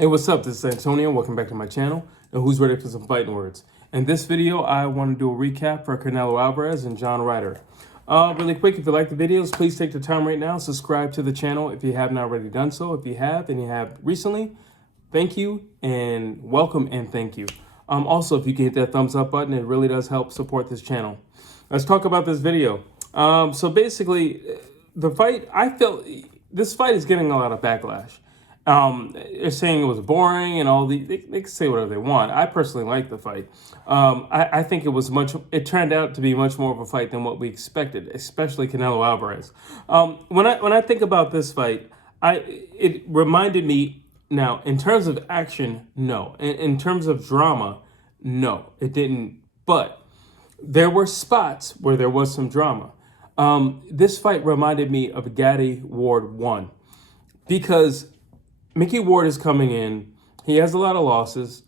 Hey, what's up? This is Antonio. Welcome back to my channel. And who's ready for some fighting words? In this video, I want to do a recap for Canelo Alvarez and John Ryder. Really quick, if you like the videos, please take the time right now. Subscribe to the channel if you have not already done so. If you have and you have recently, thank you and welcome and thank you. Also, if you can hit that thumbs up button, it really does help support this channel. Let's talk about this video. So basically, the fight, I felt this fight is getting a lot of backlash. They're saying it was boring and all they can say whatever they want. I personally like the fight. I think it turned out to be much more of a fight than what we expected, especially Canelo Alvarez. When I think about this fight, it reminded me, now in terms of action, no. In terms of drama, no, it didn't. But there were spots where there was some drama. This fight reminded me of Gatti Ward 1 because Mickey Ward is coming in. He has a lot of losses.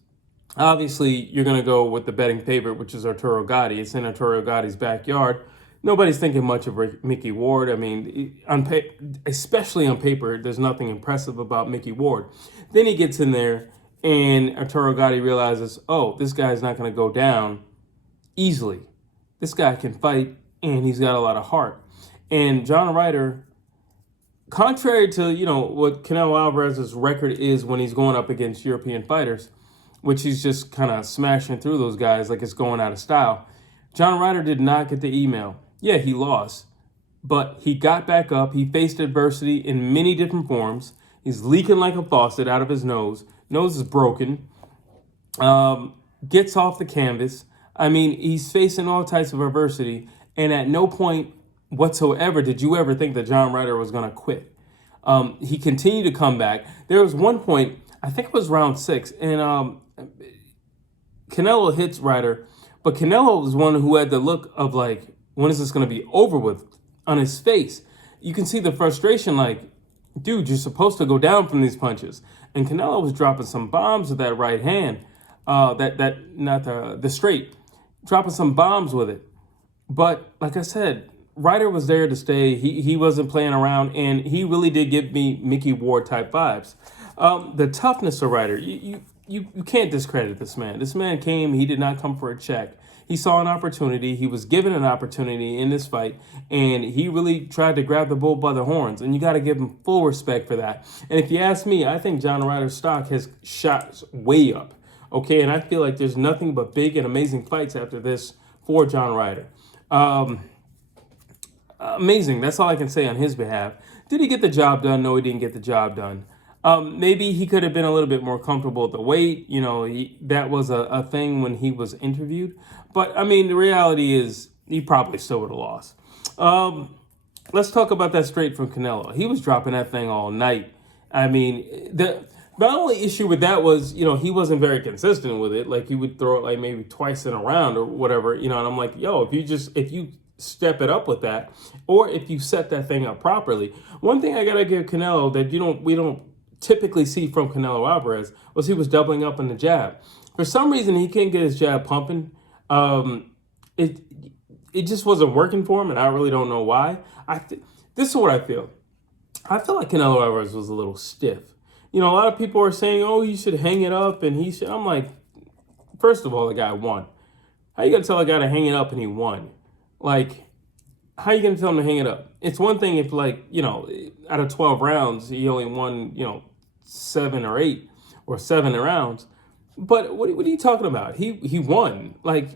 Obviously, you're going to go with the betting favorite, which is Arturo Gatti. It's in Arturo Gatti's backyard. Nobody's thinking much of Mickey Ward. I mean, especially on paper, there's nothing impressive about Mickey Ward. Then he gets in there, and Arturo Gatti realizes, oh, this guy's not going to go down easily. This guy can fight, and he's got a lot of heart. And John Ryder, contrary to, what Canelo Alvarez's record is when he's going up against European fighters, which he's just kind of smashing through those guys like it's going out of style, John Ryder did not get the email. Yeah, he lost, but he got back up. He faced adversity in many different forms. He's leaking like a faucet out of his nose. Nose is broken. Gets off the canvas. I mean, he's facing all types of adversity, and at no point whatsoever did you ever think that John Ryder was going to quit. He continued to come back. There was one point, I think it was round 6, and Canelo hits Ryder, but Canelo was one who had the look of like, when is this going to be over with on his face? You can see the frustration like, dude, you're supposed to go down from these punches. And Canelo was dropping some bombs with that right hand, not the straight, dropping some bombs with it. But like I said, Ryder was there to stay. He wasn't playing around, and he really did give me Mickey Ward type vibes. The toughness of Ryder, you can't discredit this man. This man came, he did not come for a check. He saw an opportunity. He was given an opportunity in this fight, and he really tried to grab the bull by the horns, and you got to give him full respect for that. And if you ask me, I think John Ryder's stock has shot way up, okay? And I feel like there's nothing but big and amazing fights after this for John Ryder. Amazing. That's all I can say on his behalf. Did he get the job done? No, he didn't get the job done. Maybe he could have been a little bit more comfortable at the weight. That was a thing when he was interviewed. But, I mean, the reality is he probably still would have lost. Let's talk about that straight from Canelo. He was dropping that thing all night. I mean, the only issue with that was, he wasn't very consistent with it. Like, he would throw it like maybe twice in a round or whatever, and I'm like, yo, if you step it up with that, or if you set that thing up properly. One thing I gotta give Canelo that we don't typically see from Canelo Alvarez was he was doubling up on the jab. For some reason, he can't get his jab pumping. It just wasn't working for him, and I really don't know why. This is what I feel. I feel like Canelo Alvarez was a little stiff. A lot of people are saying, oh, he should hang it up, and I'm like, first of all, the guy won. How you gonna tell a guy to hang it up and he won? Like, how are you going to tell him to hang it up? It's one thing if, like, out of 12 rounds, he only won, 7 or 8 or 7 rounds. But what are you talking about? He won. Like,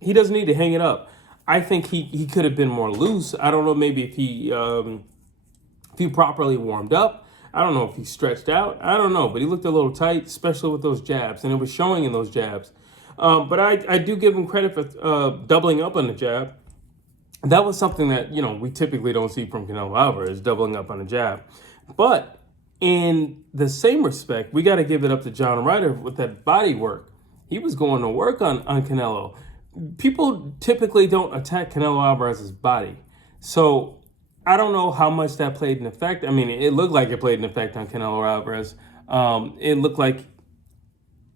he doesn't need to hang it up. I think he could have been more loose. I don't know, maybe if he properly warmed up. I don't know if he stretched out. I don't know. But he looked a little tight, especially with those jabs. And it was showing in those jabs. But I do give him credit for doubling up on the jab. That was something that, we typically don't see from Canelo Alvarez, doubling up on the jab. But in the same respect, we got to give it up to John Ryder with that body work. He was going to work on Canelo. People typically don't attack Canelo Alvarez's body. So I don't know how much that played an effect. I mean, it looked like it played an effect on Canelo Alvarez. It looked like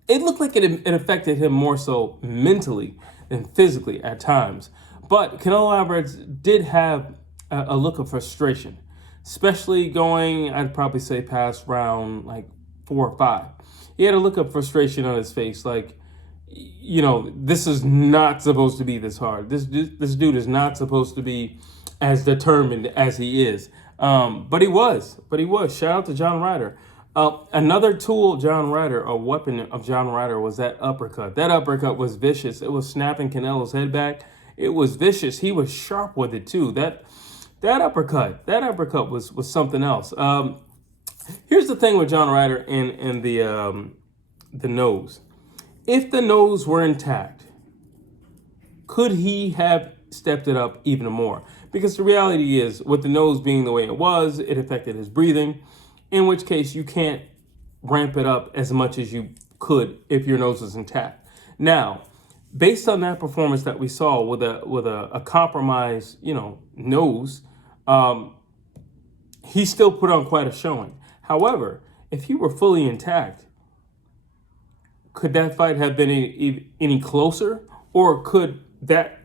it affected him more so mentally than physically at times. But Canelo Alvarez did have a look of frustration, especially going, I'd probably say, past round like 4 or 5. He had a look of frustration on his face, like, this is not supposed to be this hard. This dude is not supposed to be as determined as he is. But he was. Shout out to John Ryder. Another tool, John Ryder, a weapon of John Ryder, was that uppercut. That uppercut was vicious. It was snapping Canelo's head back. It was vicious. He was sharp with it too. That uppercut was something else. Here's the thing with John Ryder and the nose. If the nose were intact, could he have stepped it up even more? Because the reality is, with the nose being the way it was, it affected his breathing, in which case you can't ramp it up as much as you could if your nose is intact. Now, based on that performance that we saw with a compromised, nose, he still put on quite a showing. However, if he were fully intact, could that fight have been any closer? Or could that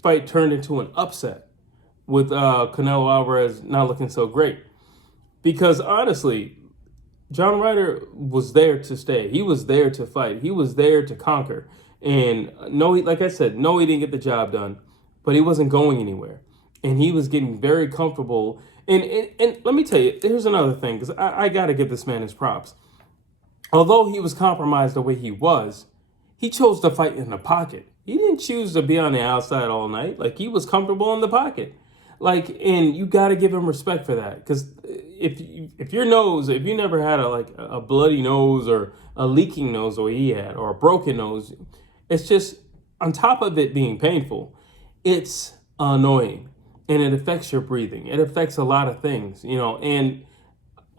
fight turn into an upset with Canelo Alvarez not looking so great? Because honestly, John Ryder was there to stay. He was there to fight. He was there to conquer. And like I said, no, he didn't get the job done, but he wasn't going anywhere. And he was getting very comfortable. And let me tell you, here's another thing, because I got to give this man his props. Although he was compromised the way he was, he chose to fight in the pocket. He didn't choose to be on the outside all night. Like, he was comfortable in the pocket. And you got to give him respect for that. Because if you never had a bloody nose or a leaking nose the way he had, or a broken nose, it's just, on top of it being painful, it's annoying. And it affects your breathing. It affects a lot of things, and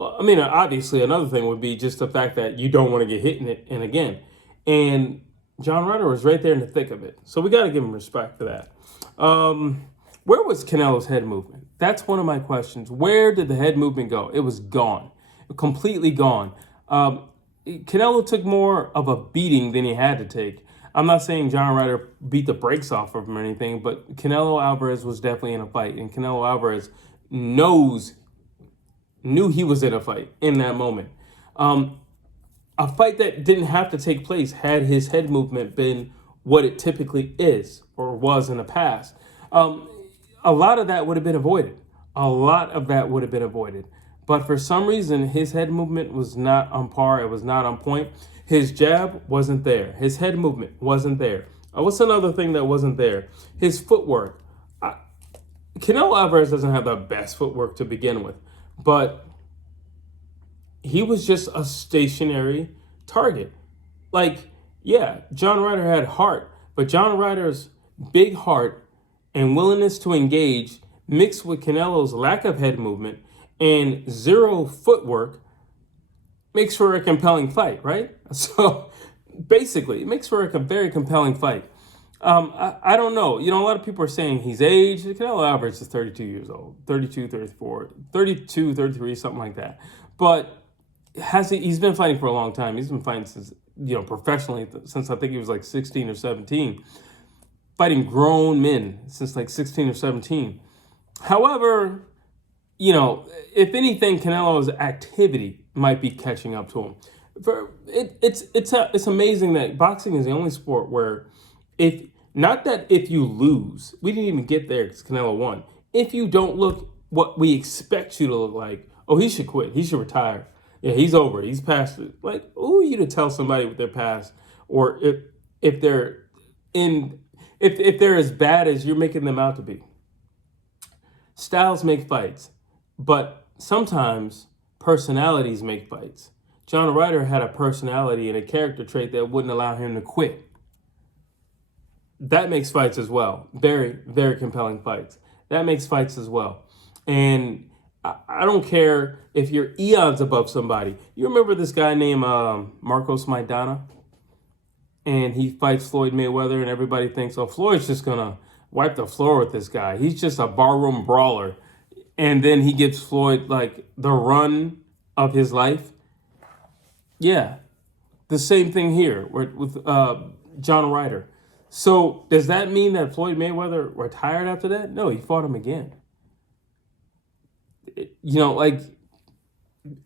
obviously another thing would be just the fact that you don't want to get hit in it. And again, John Ryder was right there in the thick of it. So we got to give him respect for that. Where was Canelo's head movement? That's one of my questions. Where did the head movement go? It was gone, completely gone. Canelo took more of a beating than he had to take. I'm not saying John Ryder beat the brakes off of him or anything, but Canelo Alvarez was definitely in a fight. And Canelo Alvarez knew he was in a fight in that moment. A fight that didn't have to take place had his head movement been what it typically is or was in the past. A lot of that would have been avoided. But for some reason, his head movement was not on par. It was not on point. His jab wasn't there. His head movement wasn't there. What's another thing that wasn't there? His footwork. Canelo Alvarez doesn't have the best footwork to begin with, but he was just a stationary target. John Ryder had heart, but John Ryder's big heart and willingness to engage mixed with Canelo's lack of head movement and zero footwork makes for a compelling fight, right? So basically, it makes for a very compelling fight. I don't know. A lot of people are saying he's aged. Canelo Alvarez is 32 years old, 32, 34, 32, 33, something like that. But he's been fighting for a long time. He's been fighting since, professionally, since I think he was like 16 or 17. Fighting grown men since like 16 or 17. However, if anything, Canelo's activity might be catching up to him. It's amazing that boxing is the only sport where if you lose, we didn't even get there because Canelo won. If you don't look what we expect you to look like, he should quit. He should retire. Yeah, he's over it. He's past it. Like, who are you to tell somebody with their past, or if they're as bad as you're making them out to be? Styles make fights, but sometimes personalities make fights. John Ryder had a personality and a character trait that wouldn't allow him to quit. That makes fights as well. Very, very compelling fights. That makes fights as well. And I don't care if you're eons above somebody. You remember this guy named Marcos Maidana? And he fights Floyd Mayweather, and everybody thinks, Floyd's just going to wipe the floor with this guy. He's just a barroom brawler. And then he gives Floyd, the run of his life. Yeah, the same thing here with John Ryder. So does that mean that Floyd Mayweather retired after that? No, he fought him again.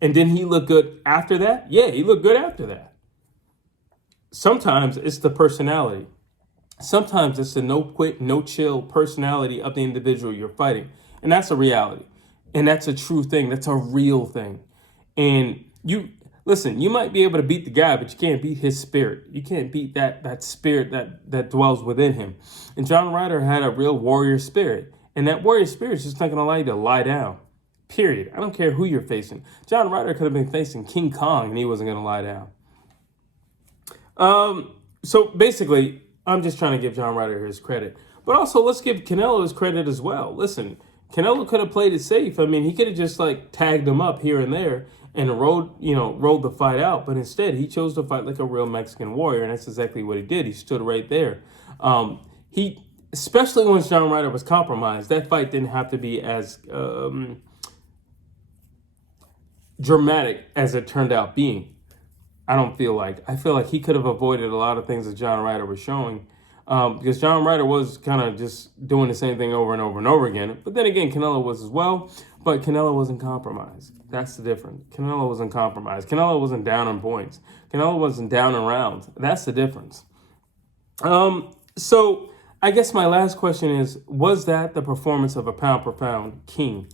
And then he looked good after that? Yeah, he looked good after that. Sometimes it's the personality. Sometimes it's the no quit, no chill personality of the individual you're fighting. And that's a reality. And that's a true thing. That's a real thing. And you listen, you might be able to beat the guy, but you can't beat his spirit. You can't beat that spirit that dwells within him. And John Ryder had a real warrior spirit. And that warrior spirit is just not gonna allow you to lie down. Period. I don't care who you're facing. John Ryder could have been facing King Kong and he wasn't gonna lie down. So basically, I'm just trying to give John Ryder his credit. But also, let's give Canelo his credit as well. Listen, Canelo could have played it safe. I mean, he could have just like tagged him up here and there and rode the fight out. But instead, he chose to fight like a real Mexican warrior, and that's exactly what he did. He stood right there. Especially when John Ryder was compromised, that fight didn't have to be as dramatic as it turned out being. I feel like he could have avoided a lot of things that John Ryder was showing, because John Ryder was kind of just doing the same thing over and over and over again. But then again, Canelo was as well, but Canelo wasn't compromised. That's the difference. Canelo wasn't compromised. Canelo wasn't down in points. Canelo wasn't down in rounds. That's the difference. So I guess my last question is, was that the performance of a pound per pound king?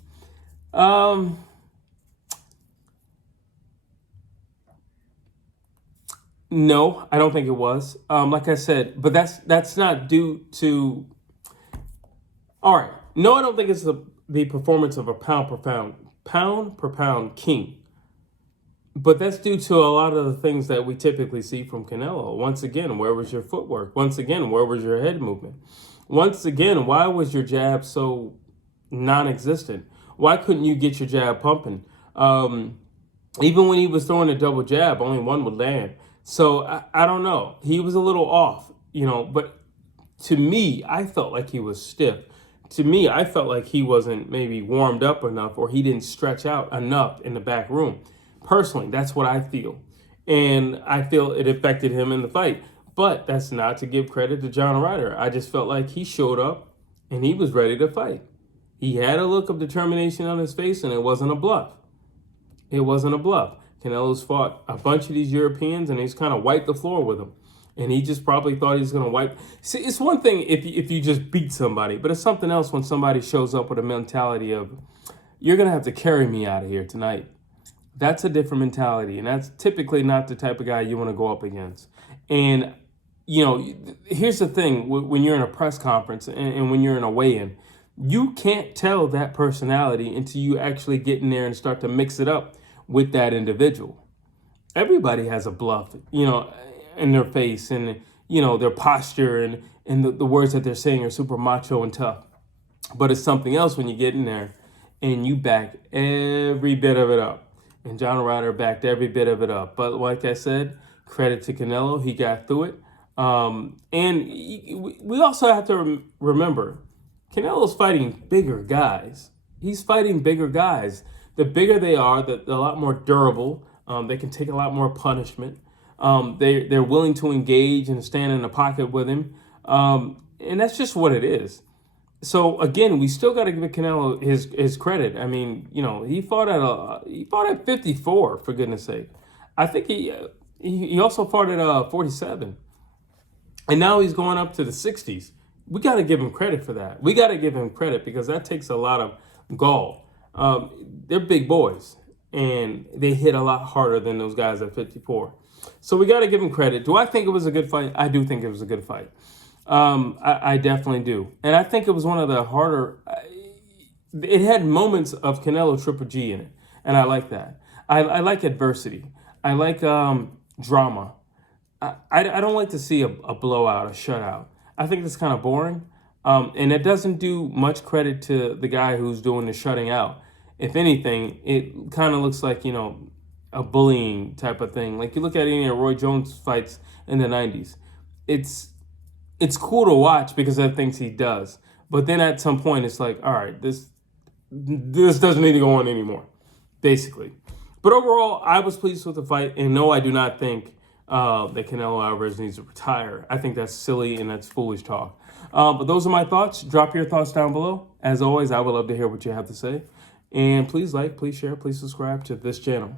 No, I don't think it was. Like I said, but that's not due to. All right, no, I don't think it's the performance of a pound per pound king. But that's due to a lot of the things that we typically see from Canelo. Once again, where was your footwork? Once again, where was your head movement? Once again, why was your jab so non-existent? Why couldn't you get your jab pumping? Even when he was throwing a double jab, only one would land. So I don't know. He was a little off, but to me, I felt like he was stiff. To me, I felt like he wasn't maybe warmed up enough, or he didn't stretch out enough in the back room. Personally, that's what I feel. And I feel it affected him in the fight. But that's not to give credit to John Ryder. I just felt like he showed up and he was ready to fight. He had a look of determination on his face, and it wasn't a bluff. It wasn't a bluff. Canelo's fought a bunch of these Europeans, and he's kind of wiped the floor with them. And he just probably thought he was going to wipe. See, it's one thing if you just beat somebody, but it's something else when somebody shows up with a mentality of, you're going to have to carry me out of here tonight. That's a different mentality, and that's typically not the type of guy you want to go up against. And, here's the thing. When you're in a press conference and when you're in a weigh-in, you can't tell that personality until you actually get in there and start to mix it up with that individual. Everybody has a bluff, in their face, and, their posture and the words that they're saying are super macho and tough. But it's something else when you get in there and you back every bit of it up. And John Ryder backed every bit of it up. But like I said, credit to Canelo. He got through it. And we also have to remember, Canelo's fighting bigger guys. He's fighting bigger guys. The bigger they are, they're a lot more durable. They can take a lot more punishment. They're willing to engage and stand in the pocket with him. And that's just what it is. So again, we still got to give Canelo his credit. I mean, he fought at 54, for goodness sake. I think he also fought at 47, and now he's going up to the 60s. We got to give him credit for that. We got to give him credit because that takes a lot of gall. They're big boys, and they hit a lot harder than those guys at 54. So we got to give him credit. Do I think it was a good fight? I do think it was a good fight. I definitely do. And I think it was one of the harder. It had moments of Canelo Triple G in it, and I like that. I like adversity. I like drama. I don't like to see a blowout, a shutout. I think it's kind of boring. And it doesn't do much credit to the guy who's doing the shutting out. If anything, it kind of looks like, a bullying type of thing. Like you look at any of Roy Jones fights in the 90s. It's cool to watch because of the things he does. But then at some point, it's like, all right, this doesn't need to go on anymore, basically. But overall, I was pleased with the fight. And no, I do not think that Canelo Alvarez needs to retire. I think that's silly and that's foolish talk. But those are my thoughts. Drop your thoughts down below. As always, I would love to hear what you have to say. And please like, please share, please subscribe to this channel.